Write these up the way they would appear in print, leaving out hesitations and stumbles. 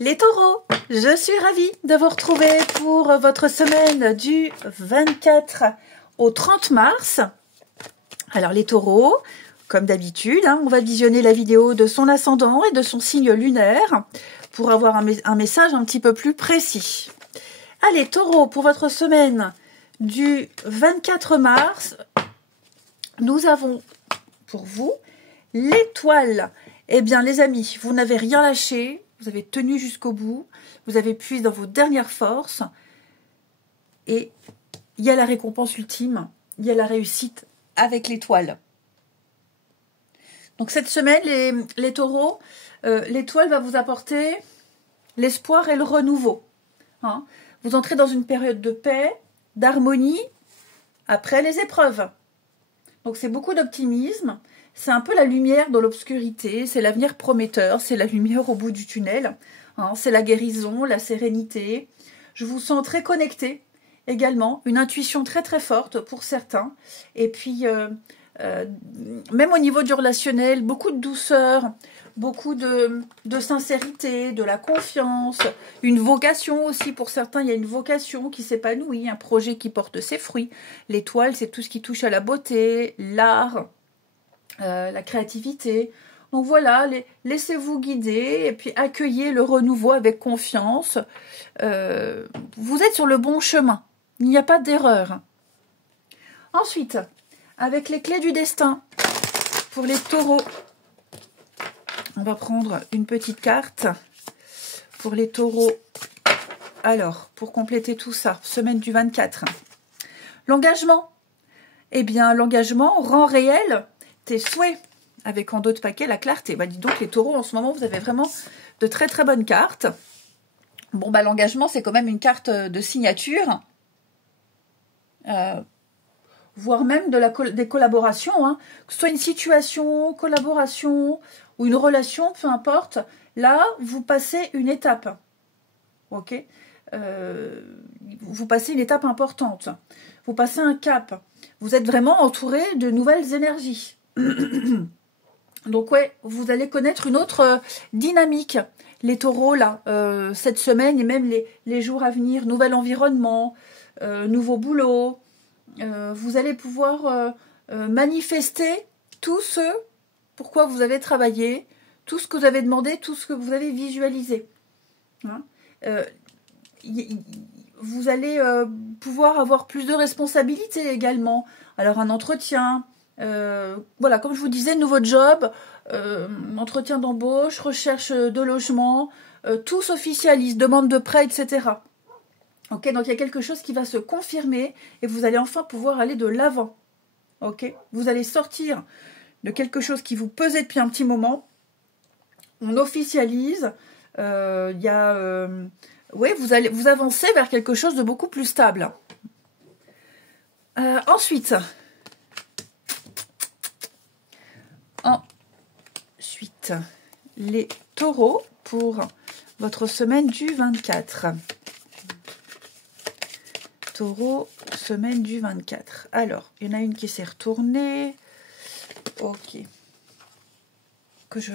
Les taureaux, je suis ravie de vous retrouver pour votre semaine du 24 au 30 mars. Alors les taureaux, comme d'habitude, on va visionner la vidéo de son ascendant et de son signe lunaire pour avoir un message un petit peu plus précis. Allez taureaux, pour votre semaine du 24 mars, nous avons pour vous l'étoile. Eh bien les amis, vous n'avez rien lâché. Vous avez tenu jusqu'au bout, vous avez puisé dans vos dernières forces et il y a la récompense ultime, il y a la réussite avec l'étoile. Donc cette semaine, les taureaux, l'étoile va vous apporter l'espoir et le renouveau. Vous entrez dans une période de paix, d'harmonie après les épreuves. Donc c'est beaucoup d'optimisme. C'est un peu la lumière dans l'obscurité, c'est l'avenir prometteur, c'est la lumière au bout du tunnel, c'est la guérison, la sérénité. Je vous sens très connecté également, une intuition très très forte pour certains. Et puis, même au niveau du relationnel, beaucoup de douceur, beaucoup de sincérité, de la confiance, une vocation aussi pour certains, il y a une vocation qui s'épanouit, un projet qui porte ses fruits. L'étoile, c'est tout ce qui touche à la beauté, l'art, la créativité. Donc voilà, laissez-vous guider et puis accueillez le renouveau avec confiance. Vous êtes sur le bon chemin. Il n'y a pas d'erreur. Ensuite, avec les clés du destin, pour les taureaux, on va prendre une petite carte pour les taureaux. Alors, pour compléter tout ça, semaine du 24. L'engagement. Eh bien, l'engagement rend réel tes souhaits, avec en d'autres paquets la clarté. Dis donc les taureaux en ce moment vous avez vraiment de très très bonnes cartes. Bon l'engagement c'est quand même une carte de signature, voire même des collaborations, que ce soit une situation, collaboration ou une relation, peu importe. Là vous passez une étape, ok, vous passez une étape importante, vous passez un cap, vous êtes vraiment entouré de nouvelles énergies. Donc ouais, vous allez connaître une autre dynamique, les taureaux là, cette semaine et même les jours à venir, nouvel environnement, nouveau boulot, vous allez pouvoir manifester tout ce pourquoi vous avez travaillé, tout ce que vous avez demandé, tout ce que vous avez visualisé. Vous allez pouvoir avoir plus de responsabilités également. Alors un entretien, voilà, comme je vous disais, nouveau job, entretien d'embauche, recherche de logement, tout s'officialise, demande de prêt, etc. Ok, donc il y a quelque chose qui va se confirmer et vous allez enfin pouvoir aller de l'avant. Ok, vous allez sortir de quelque chose qui vous pesait depuis un petit moment. On officialise. Oui, vous avancez vers quelque chose de beaucoup plus stable. Ensuite, les taureaux pour votre semaine du 24. Taureau, semaine du 24. Alors, il y en a une qui s'est retournée. Ok. Que je...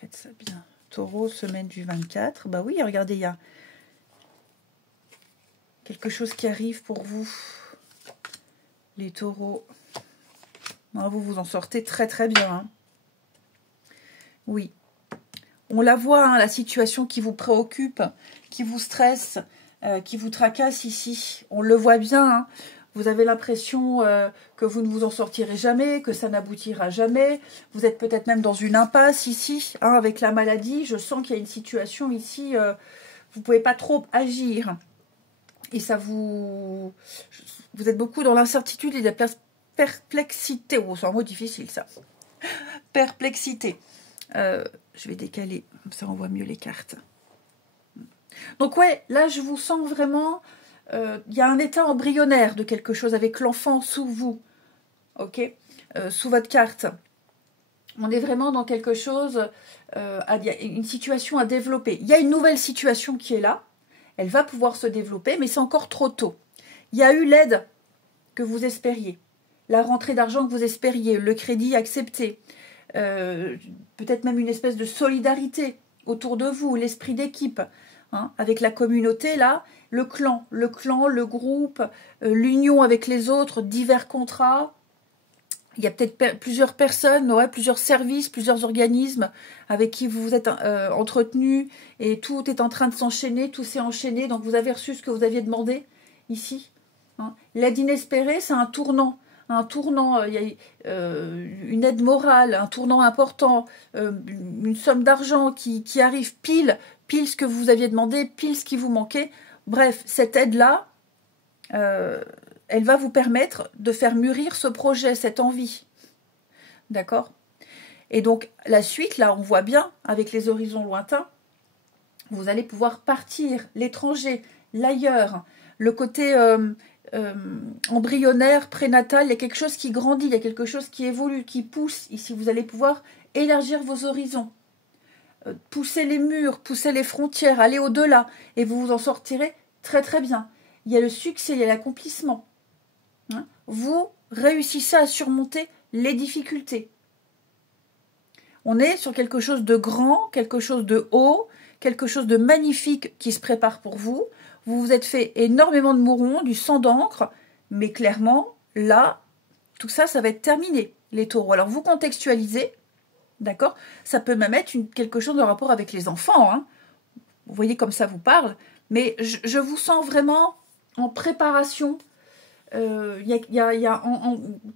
Faites ça bien. Taureau, semaine du 24. Bah oui, regardez, il y a quelque chose qui arrive pour vous. Les taureaux. Non, vous vous en sortez très très bien. Oui. On la voit, la situation qui vous préoccupe, qui vous stresse, qui vous tracasse ici. On le voit bien. Vous avez l'impression que vous ne vous en sortirez jamais, que ça n'aboutira jamais. Vous êtes peut-être même dans une impasse ici, avec la maladie. Je sens qu'il y a une situation ici, vous ne pouvez pas trop agir. Et ça vous êtes beaucoup dans l'incertitude et la perplexité. Oh, c'est un mot difficile ça. Perplexité. Je vais décaler, comme ça on voit mieux les cartes. Donc ouais, là je vous sens vraiment... Il y a un état embryonnaire de quelque chose avec l'enfant sous vous, ok, sous votre carte. On est vraiment dans quelque chose, il y a une situation à développer. Il y a une nouvelle situation qui est là, elle va pouvoir se développer, mais c'est encore trop tôt. Il y a eu l'aide que vous espériez, la rentrée d'argent que vous espériez, le crédit accepté, peut-être même une espèce de solidarité autour de vous, l'esprit d'équipe, hein, avec la communauté, là, le clan, le groupe, l'union avec les autres, divers contrats. Il y a peut-être plusieurs personnes, ouais, plusieurs services, plusieurs organismes avec qui vous vous êtes entretenus et tout est en train de s'enchaîner, tout s'est enchaîné, donc vous avez reçu ce que vous aviez demandé ici. Hein. L'aide inespérée, c'est un tournant. Il y a une aide morale, un tournant important, une somme d'argent qui arrive pile ce que vous aviez demandé, pile ce qui vous manquait. Bref, cette aide-là, elle va vous permettre de faire mûrir ce projet, cette envie. D'accord? Et donc, la suite, là, on voit bien, avec les horizons lointains, vous allez pouvoir partir, l'étranger, l'ailleurs, le côté embryonnaire, prénatal, il y a quelque chose qui grandit, il y a quelque chose qui évolue, qui pousse. Ici, vous allez pouvoir élargir vos horizons, pousser les murs, pousser les frontières, aller au-delà, et vous vous en sortirez très très bien. Il y a le succès, il y a l'accomplissement. Hein? Vous réussissez à surmonter les difficultés. On est sur quelque chose de grand, quelque chose de haut, quelque chose de magnifique qui se prépare pour vous. Vous vous êtes fait énormément de mourons, du sang d'encre, mais clairement, là, tout ça, ça va être terminé, les taureaux. Alors, vous contextualisez, d'accord? Ça peut même être quelque chose de rapport avec les enfants, hein. Vous voyez comme ça vous parle, mais je vous sens vraiment en préparation. Il y a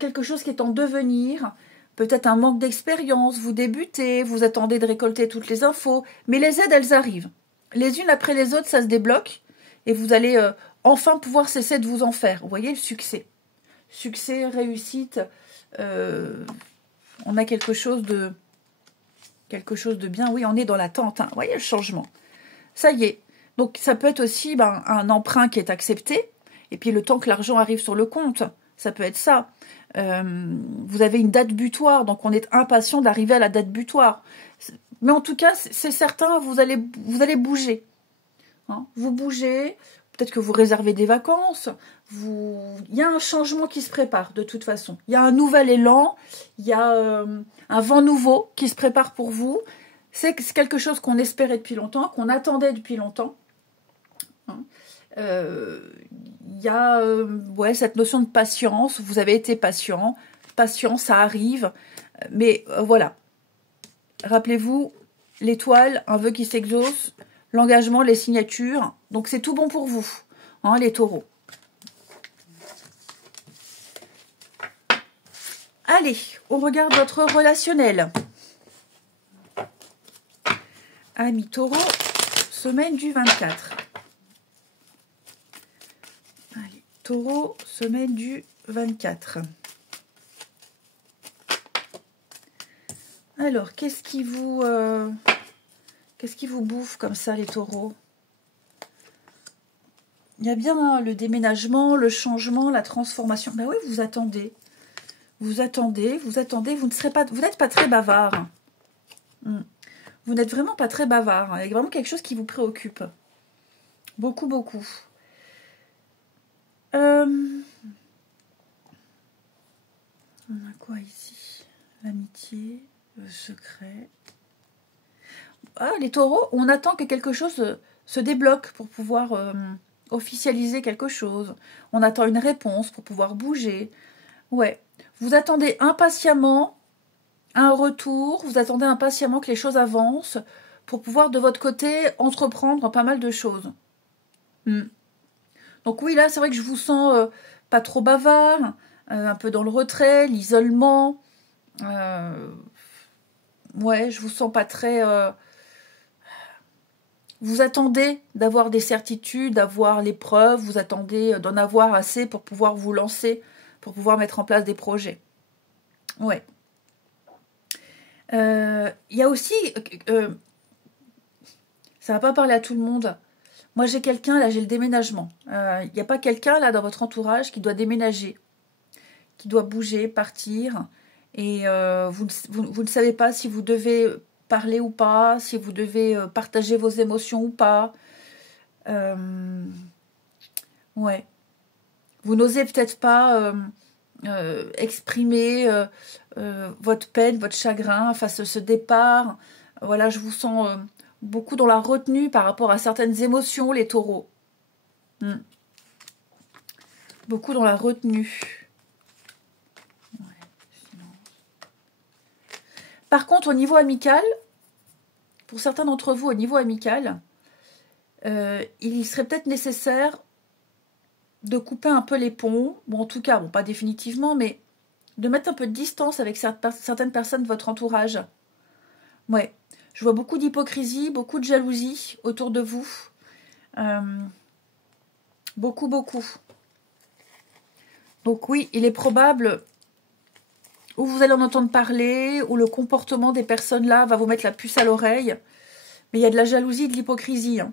quelque chose qui est en devenir, peut-être un manque d'expérience, vous débutez, vous attendez de récolter toutes les infos, mais les aides, elles arrivent. Les unes après les autres, ça se débloque, et vous allez enfin pouvoir cesser de vous en faire. Vous voyez le succès. Succès, réussite, on a quelque chose de bien, oui, on est dans l'attente, hein. Vous voyez le changement. Ça y est. Donc ça peut être aussi un emprunt qui est accepté, et puis le temps que l'argent arrive sur le compte, ça peut être ça. Vous avez une date butoir, donc on est impatient d'arriver à la date butoir. Mais en tout cas, c'est certain, vous allez bouger. Hein, vous bougez, peut-être que vous réservez des vacances. Il y a un changement qui se prépare de toute façon. Il y a un nouvel élan, il y a un vent nouveau qui se prépare pour vous. C'est quelque chose qu'on espérait depuis longtemps, qu'on attendait depuis longtemps. Hein. Il y a cette notion de patience. Vous avez été patient. Patience, ça arrive. Mais voilà. Rappelez-vous, l'étoile, un vœu qui s'exauce, l'engagement, les signatures. Donc c'est tout bon pour vous, hein, les taureaux. Allez, on regarde votre relationnel. Amis taureau, semaine du 24. Allez, taureau, semaine du 24. Alors, qu'est-ce qui vous bouffe comme ça, les taureaux? Il y a bien le déménagement, le changement, la transformation. Ben oui, vous attendez. Vous attendez, vous n'êtes pas très bavard. Vous n'êtes vraiment pas très bavard. Il y a vraiment quelque chose qui vous préoccupe. Beaucoup, beaucoup. On a quoi ici? L'amitié, le secret. Ah, les taureaux, on attend que quelque chose se débloque pour pouvoir officialiser quelque chose. On attend une réponse pour pouvoir bouger. Ouais. Vous attendez impatiemment un retour, vous attendez impatiemment que les choses avancent pour pouvoir de votre côté entreprendre pas mal de choses. Donc oui, là, c'est vrai que je vous sens pas trop bavard, un peu dans le retrait, l'isolement. Ouais, je vous sens pas très... Vous attendez d'avoir des certitudes, d'avoir les preuves, vous attendez d'en avoir assez pour pouvoir vous lancer, pour pouvoir mettre en place des projets. Ouais. Il y a aussi... ça va pas parler à tout le monde. Moi, j'ai quelqu'un, là, j'ai le déménagement. Il n'y a pas quelqu'un, là, dans votre entourage qui doit déménager, qui doit bouger, partir. Et vous ne savez pas si vous devez parler ou pas, si vous devez partager vos émotions ou pas. Ouais. Vous n'osez peut-être pas exprimer votre peine, votre chagrin face à ce départ. Voilà, je vous sens Beaucoup dans la retenue par rapport à certaines émotions, les taureaux. Beaucoup dans la retenue. Par contre, au niveau amical, pour certains d'entre vous, au niveau amical, il serait peut-être nécessaire de couper un peu les ponts, ou en tout cas, bon, pas définitivement, mais de mettre un peu de distance avec certaines personnes de votre entourage. Ouais, je vois beaucoup d'hypocrisie, beaucoup de jalousie autour de vous. Beaucoup, beaucoup. Donc oui, il est probable, ou vous allez en entendre parler, ou le comportement des personnes là va vous mettre la puce à l'oreille. Mais il y a de la jalousie, de l'hypocrisie. Hein.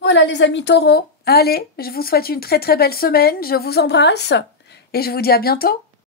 Voilà les amis taureaux. Allez, je vous souhaite une très très belle semaine. Je vous embrasse et je vous dis à bientôt.